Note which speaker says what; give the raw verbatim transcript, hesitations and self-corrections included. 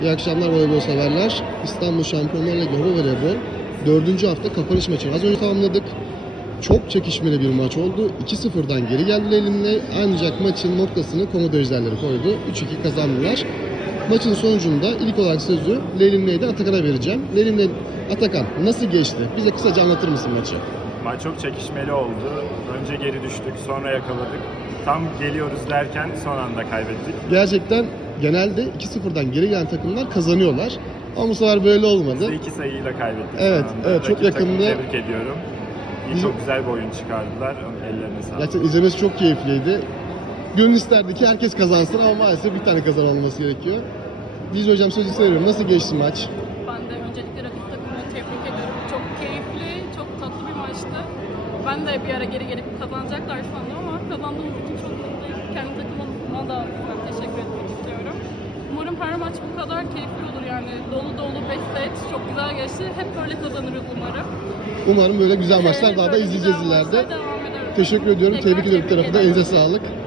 Speaker 1: İyi akşamlar voleybol severler. İstanbul Şampiyonlar Ligi Hava Voleybol dördüncü hafta kapanış maçını az önce tamamladık. Çok çekişmeli bir maç oldu. iki sıfırdan geri geldi Leylim'le. Ancak maçın noktasını Komodo Ejderleri koydu. üç iki kazandılar. Maçın sonucunda ilk olarak sözü Leylim'le Atakan'a vereceğim. Leylim'le Atakan nasıl geçti? Bize kısaca anlatır mısın maçı?
Speaker 2: Maç çok çekişmeli oldu. Önce geri düştük, sonra yakaladık. Tam geliyoruz derken son anda kaybettik.
Speaker 1: Gerçekten genelde iki sıfırdan geri gelen takımlar kazanıyorlar. Ama bu sefer böyle olmadı.
Speaker 2: Biz de iki sayıyla kaybettik.
Speaker 1: Evet,
Speaker 2: son anda.
Speaker 1: evet, çok
Speaker 2: Rakip takımı
Speaker 1: yakında.
Speaker 2: Tebrik ediyorum. İyi, çok güzel bir oyun çıkardılar. Ellerine sağlık.
Speaker 1: Gerçekten izlemesi çok keyifliydi. Gönül isterdi ki herkes kazansın ama maalesef bir tane kazanan olması gerekiyor. Dicle hocam sözü veriyorum. Nasıl geçti maç?
Speaker 3: Ben de öncelikle rakip takımını tebrik ediyorum. Çok keyifli, çok tatlı bir maçtı. Ben de bir ara geri gelip kazanacaklar sandım ama kazandığımız için çok mutluyum. Kendi takımıma da ben teşekkür etmek istiyorum. Umarım her maç bu kadar keyifli olur yani. Dolu dolu beş set, çok güzel geçti. Hep böyle kazanırız umarım.
Speaker 1: Umarım böyle güzel maçlar
Speaker 3: Evet,
Speaker 1: daha da
Speaker 3: böyle
Speaker 1: izleyeceğiz
Speaker 3: güzel
Speaker 1: ileride.
Speaker 3: maçlar devam eder.
Speaker 1: Teşekkür ediyorum.
Speaker 3: Tekrar
Speaker 1: Tebrik ediyorum bir
Speaker 3: tebrik
Speaker 1: tarafı da.
Speaker 3: ederim.
Speaker 1: Elinize sağlık.